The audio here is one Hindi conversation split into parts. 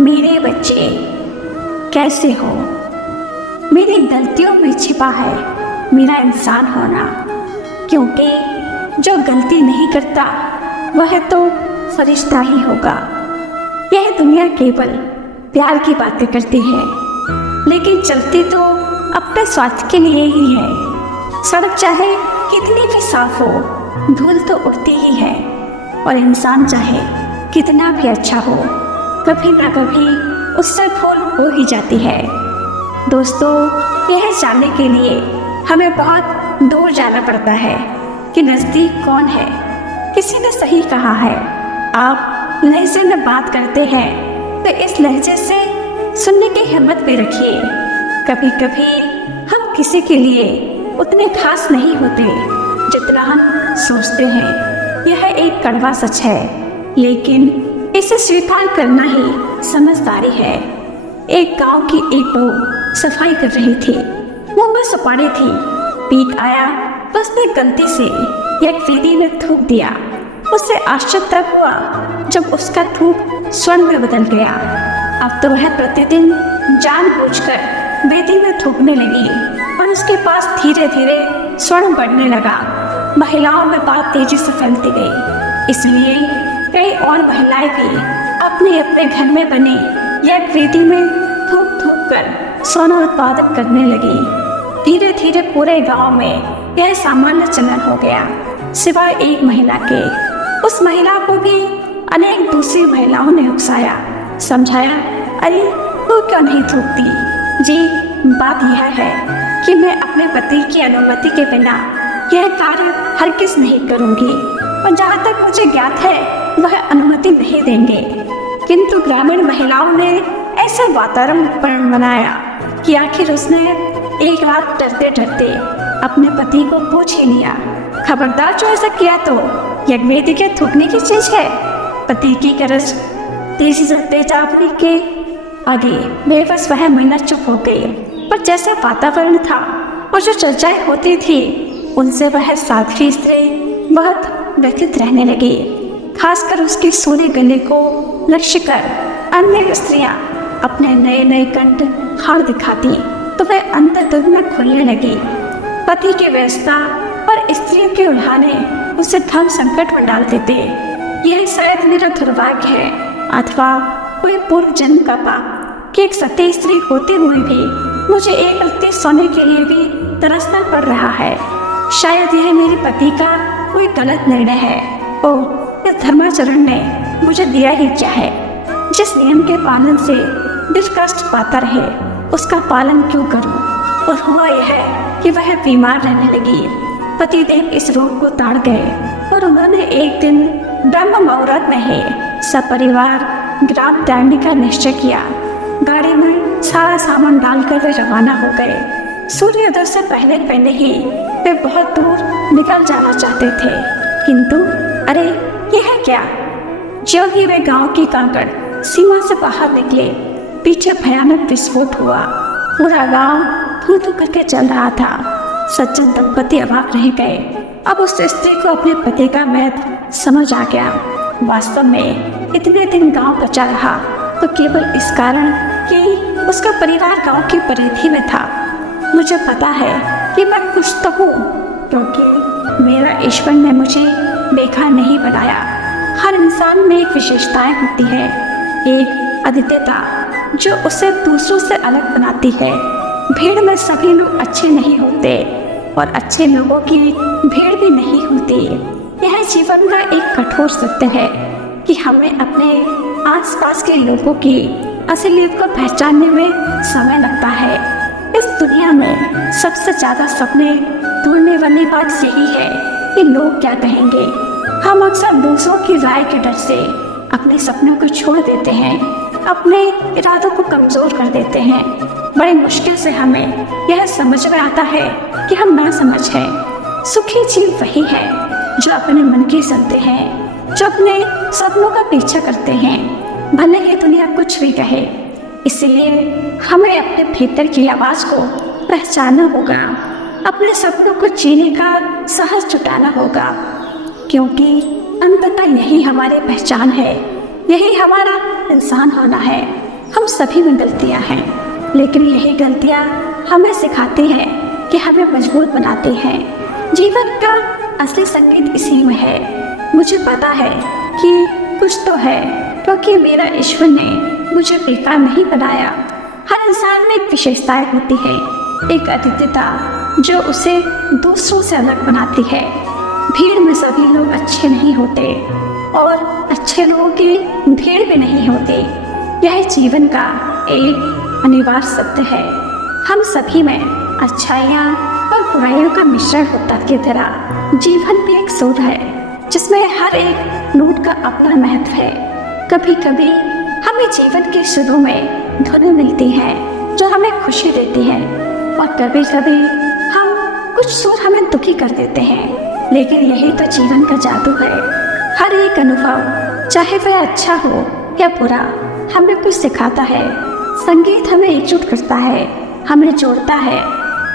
मेरे बच्चे कैसे हो। मेरी गलतियों में छिपा है मेरा इंसान होना, क्योंकि जो गलती नहीं करता वह तो फरिश्ता ही होगा। यह दुनिया केवल प्यार की बातें करती है, लेकिन चलती तो अपने स्वार्थ के लिए ही है। सड़क चाहे कितनी भी साफ हो, धूल तो उड़ती ही है, और इंसान चाहे कितना भी अच्छा हो, कभी ना कभी उससे भूल हो ही जाती है। दोस्तों, यह जानने के लिए हमें बहुत दूर जाना पड़ता है कि नज़दीक कौन है। किसी ने सही कहा है, आप लहजे में बात करते हैं तो इस लहजे से सुनने की हिम्मत भी रखिए। कभी कभी हम किसी के लिए उतने खास नहीं होते जितना हम सोचते हैं। यह एक कड़वा सच है, लेकिन इसे स्वीकार करना ही समझदारी है। एक गांव की एक बहू सफाई कर रही थी। मुंह में सुपारी थी, पीक आया तो उसने गलती से एक वेदी में थूक दिया। उसे आश्चर्य तब हुआ जब उसका थूक स्वर्ण में बदल गया। अब तो वह प्रतिदिन जानबूझकर वेदी में थूकने लगी और उसके पास धीरे धीरे स्वर्ण बढ़ने लगा। महिलाओं में बात तेजी से फैलती गई, इसलिए कई और महिलाएं भी अपने अपने घर में बने या वेदी में थूक थूक कर सोना उत्पादन करने लगी। धीरे धीरे पूरे गांव में यह सामान्य चलन हो गया, सिवाय एक महिला के। उस महिला को भी अनेक दूसरी महिलाओं ने उकसाया, समझाया, अरे तू क्यों नहीं थूकती? जी, बात यह है कि मैं अपने पति की अनुमति के बिना यह कार्य हरगिज नहीं करूंगी, और जहाँ तक मुझे ज्ञात है वह अनुमति नहीं देंगे। किंतु ग्रामीण महिलाओं ने ऐसा वातावरण बनाया कि आखिर उसने एक रात डरते डरते अपने पति को पूछ ही लिया, खबरदार जो ऐसा किया तो यज्ञवेदी के थूकने की चीज है। पति की गरज तेजी से तेजाबनी के आगे बेबस वह महिला चुप हो गई। पर जैसा वातावरण था और जो चर्चाएं होती थी, उनसे वह साध्वी स्त्री बहुत व्यथित रहने लगी। खासकर उसके सोने गले को लक्ष्य कर अन्य स्त्रियां अपने नए नए कंठ हार दिखाती तो वह अंतर में खुलने लगी। पति की व्यस्तता और स्त्रियों के उल्हाने उसे धर्म संकट में डाल देते। यह शायद मेरा दुर्भाग्य है अथवा कोई पूर्व जन्म का पाप कि एक सती स्त्री होते हुए भी मुझे एक गलती सोने के लिए भी तरसना पड़ रहा है। शायद यह मेरे पति का कोई गलत निर्णय है। ओह, इस धर्माचरण ने मुझे दिया ही क्या है? जिस नियम के पालन से दिल कष्ट पाता रहे उसका पालन क्यों करूं? और हुआ यह कि वह बीमार रहने लगी। पतिदेव इस रोग को ताड़ गए और उन्होंने एक दिन ब्रह्म मुहूर्त में ही सपरिवार ग्राम त्यागने का निश्चय किया। गाड़ी में सारा सामान डालकर वे रवाना हो गए। सूर्योदय से पहले पहले ही वे बहुत दूर निकल जाना चाहते थे, किंतु अरे यह क्या! जो ही वे गांव की कांकड़ सीमा से बाहर निकले, पीछे भयानक विस्फोट हुआ। पूरा गांव धू धू करके चल रहा था। सज्जन दंपति अवाक रह गए। अब उस स्त्री को अपने पति का महत्व समझ आ गया। वास्तव में इतने दिन गांव बचा रहा तो केवल इस कारण कि उसका परिवार गांव की परिधि में था। मुझे पता है कि मैं कुछ तो हूँ, क्योंकि मेरा ईश्वर ने मुझे बेकार नहीं बनाया। हर इंसान में एक विशेषताएं होती है, एक अद्वितीयता जो उसे दूसरों से अलग बनाती है। भीड़ में सभी लोग अच्छे नहीं होते और अच्छे लोगों की भीड़ भी नहीं होती। यह जीवन का एक कठोर सत्य है कि हमें अपने आसपास के लोगों की असलियत को पहचानने में समय लगता है। इस दुनिया में सबसे ज़्यादा सपने तोड़ने वाली बात यही है कि लोग क्या कहेंगे। हम अक्सर दूसरों की राय के डर से अपने सपनों को छोड़ देते हैं, अपने इरादों को कमज़ोर कर देते हैं। बड़ी मुश्किल से हमें यह समझ में आता है कि हम नासमझ हैं। सुखी जीव वही है जो अपने मन की सुनते हैं, जो अपने सपनों का पीछा करते हैं, भले ही दुनिया कुछ भी कहे। इसलिए हमें अपने भीतर की आवाज़ को पहचानना होगा, अपने सपनों को जीने का साहस जुटाना होगा, क्योंकि अंततः यही हमारी पहचान है, यही हमारा इंसान होना है। हम सभी में गलतियां हैं, लेकिन यही गलतियां हमें सिखाती हैं कि हमें मजबूत बनाती हैं। जीवन का असली संगीत इसी में है। मुझे पता है कि कुछ तो है, क्योंकि मेरा ईश्वर ने मुझे बेकार नहीं बनाया। हर इंसान में एक विशेषताएं होती है, एक अद्वितीयता जो उसे दूसरों से अलग बनाती है। भीड़ में सभी लोग अच्छे नहीं होते और अच्छे लोगों की भीड़ भी नहीं होती। यह जीवन का एक अनिवार्य सत्य है। हम सभी में अच्छाइयाँ और बुराइयों का मिश्रण होता की तरह जीवन भी एक सुर है, जिसमें हर एक नोट का अपना महत्व है। कभी कभी हमें जीवन के शुरू में धुनें मिलती हैं जो हमें खुशी देती है, और कभी कभी हम कुछ सुर हमें दुखी कर देते हैं। लेकिन यही तो जीवन का जादू है। हर एक अनुभव, चाहे वह अच्छा हो या बुरा, हमें कुछ सिखाता है। संगीत हमें एकजुट करता है, हमें जोड़ता है।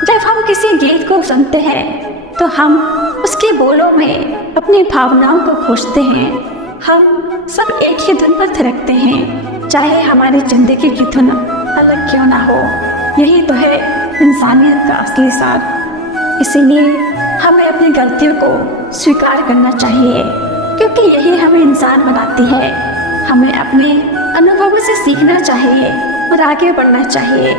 जब हम किसी गीत को सुनते हैं तो हम उसके बोलों में अपनी भावनाओं को खोजते हैं। हम सब एक ही धुन पर थिरकते हैं, चाहे हमारी जिंदगी की धुन अलग क्यों ना हो। यही तो है इंसानियत का असली सार। इसीलिए हमें अपनी गलतियों को स्वीकार करना चाहिए, क्योंकि यही हमें इंसान बनाती है। हमें अपने अनुभवों से सीखना चाहिए और आगे बढ़ना चाहिए।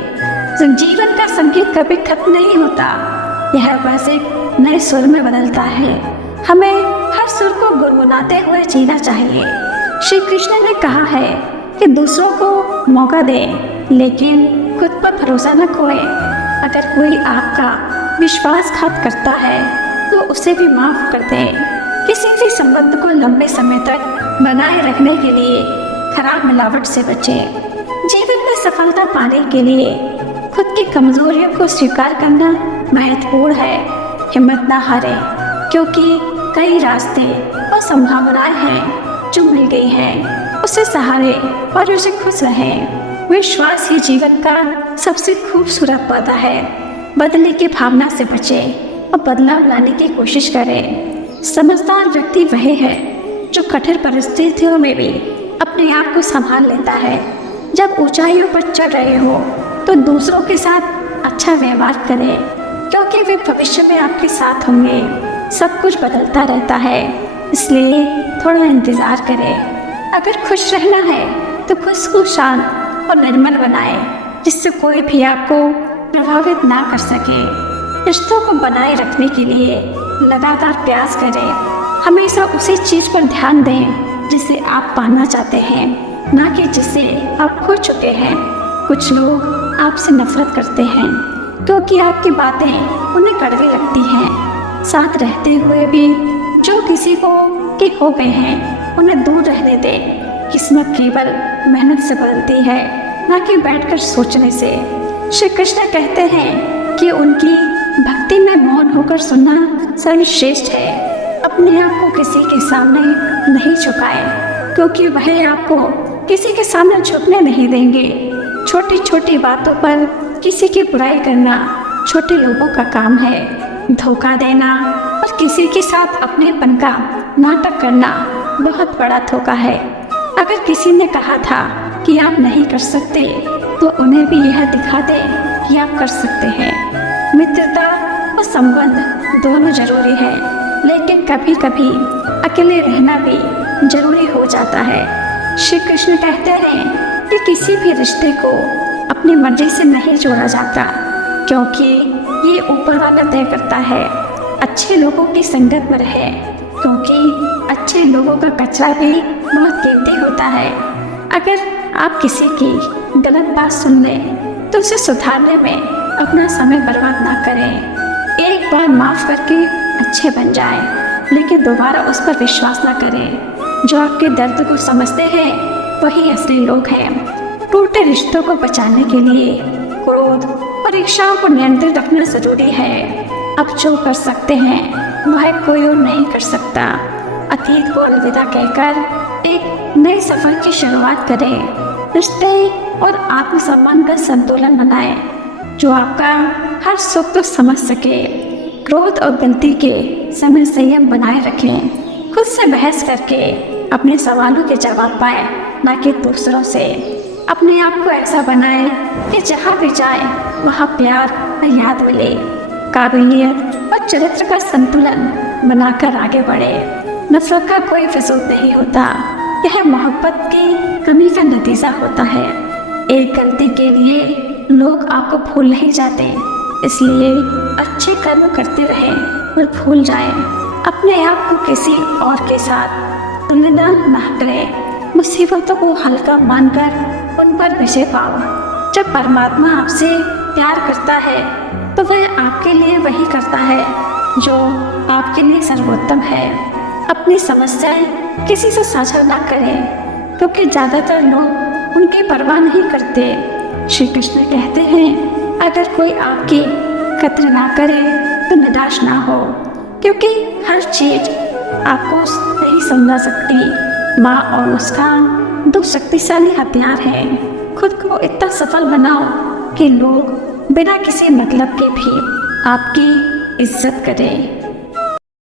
जीवन का संगीत कभी खत्म नहीं होता, यह बस एक नए सुर में बदलता है। हमें हर सुर को गुनगुनाते हुए जीना चाहिए। श्री कृष्ण ने कहा है कि दूसरों को मौका दें, लेकिन खुद पर भरोसा न खोएं। अगर कोई आपका विश्वासघात करता है तो उसे भी माफ कर दें। किसी भी संबंध को लंबे समय तक बनाए रखने के लिए खराब मिलावट से बचें। जीवन में सफलता पाने के लिए खुद की कमजोरियों को स्वीकार करना महत्वपूर्ण है। हिम्मत ना हारें, क्योंकि कई रास्ते और संभावनाएं हैं जो मिल गई हैं। उसे सहारे और उसे खुश रहें। विश्वास ही जीवन का सबसे खूबसूरत पौधा है। बदले की भावना से बचें और बदलाव लाने की कोशिश करें। समझदार व्यक्ति वह है जो कठिन परिस्थितियों में भी अपने आप को संभाल लेता है। जब ऊंचाइयों पर चढ़ रहे हो तो दूसरों के साथ अच्छा व्यवहार करें, क्योंकि वे भविष्य में आपके साथ होंगे। सब कुछ बदलता रहता है, इसलिए थोड़ा इंतजार करें। अगर खुश रहना है तो खुद को शांत और निर्मल बनाएं, जिससे कोई भी आपको प्रभावित ना कर सके। रिश्तों को बनाए रखने के लिए लगातार प्रयास करें। हमेशा उसी चीज पर ध्यान दें जिसे आप पाना चाहते हैं, ना कि जिसे आप खो चुके हैं। कुछ लोग आपसे नफरत करते हैं क्योंकि आपकी बातें उन्हें कड़वी लगती हैं। साथ रहते हुए भी जो किसी को के हो गए हैं उन्हें दूर रहने दें। किस्मत केवल मेहनत से बदलती है, ना कि बैठकर सोचने से। श्री कृष्ण कहते हैं कि उनकी भक्ति में मौन होकर सुनना सर्वश्रेष्ठ है। अपने आप को किसी के सामने नहीं झुकाएं, क्योंकि वह आपको किसी के सामने झुकने नहीं देंगे। छोटी छोटी बातों पर किसी की बुराई करना छोटे लोगों का काम है। धोखा देना और किसी के साथ अपनेपन का नाटक करना बहुत बड़ा धोखा है। अगर किसी ने कहा था कि आप नहीं कर सकते, तो उन्हें भी यह दिखा दें कि आप कर सकते हैं। मित्रता और संबंध दोनों जरूरी है, लेकिन कभी कभी अकेले रहना भी जरूरी हो जाता है। श्री कृष्ण कहते हैं कि किसी भी रिश्ते को अपनी मर्जी से नहीं जोड़ा जाता, क्योंकि ये ऊपर वाला तय करता है। अच्छे लोगों की संगत में रहे, क्योंकि अच्छे लोगों का कचरा भी बहुत कीमती होता है। अगर आप किसी की गलत बात सुन लें तो उसे सुधारने में अपना समय बर्बाद ना करें। एक बार माफ करके अच्छे बन जाएं, लेकिन दोबारा उस पर विश्वास ना करें। जो आपके दर्द को समझते हैं वही असली लोग हैं। टूटे रिश्तों को बचाने के लिए क्रोध और इच्छाओं को नियंत्रित रखना जरूरी है। अब जो कर सकते हैं वह कोई और नहीं कर सकता। अतीत को अलविदा कहकर एक नए सफर की शुरुआत करें। रिश्ते और आत्मसम्मान का संतुलन बनाएं, जो आपका हर सुख तो समझ सके। क्रोध और गलती के समय संयम बनाए रखें। खुद से बहस करके अपने सवालों के जवाब पाएं। ना कि दूसरों से। अपने आप को ऐसा बनाए कि जहाँ भी जाए वहाँ प्यार और याद मिले। काबिलियत और चरित्र का संतुलन बनाकर आगे बढ़े। नफरत का कोई वजूद नहीं होता, यह मोहब्बत की कमी का नतीजा होता है। एक गलती के लिए लोग आपको भूल नहीं जाते, इसलिए अच्छे कर्म करते रहें और भूल जाएं। अपने आप को किसी और के साथ तुलना न करें। मुसीबतों को हल्का मानकर उन पर विजय पाओ। जब परमात्मा आपसे प्यार करता है तो वह आपके लिए वही करता है जो आपके लिए सर्वोत्तम है। अपनी समस्याएं किसी से साझा ना करें, क्योंकि ज़्यादातर लोग उनकी परवाह नहीं करते। श्री कृष्ण कहते हैं, अगर कोई आपकी कद्र ना करे तो निराश ना हो, क्योंकि हर चीज आपको नहीं समझा सकती। माँ और मुस्कान दो शक्तिशाली हथियार हैं। खुद को इतना सफल बनाओ कि लोग बिना किसी मतलब के भी आपकी इज्जत करें।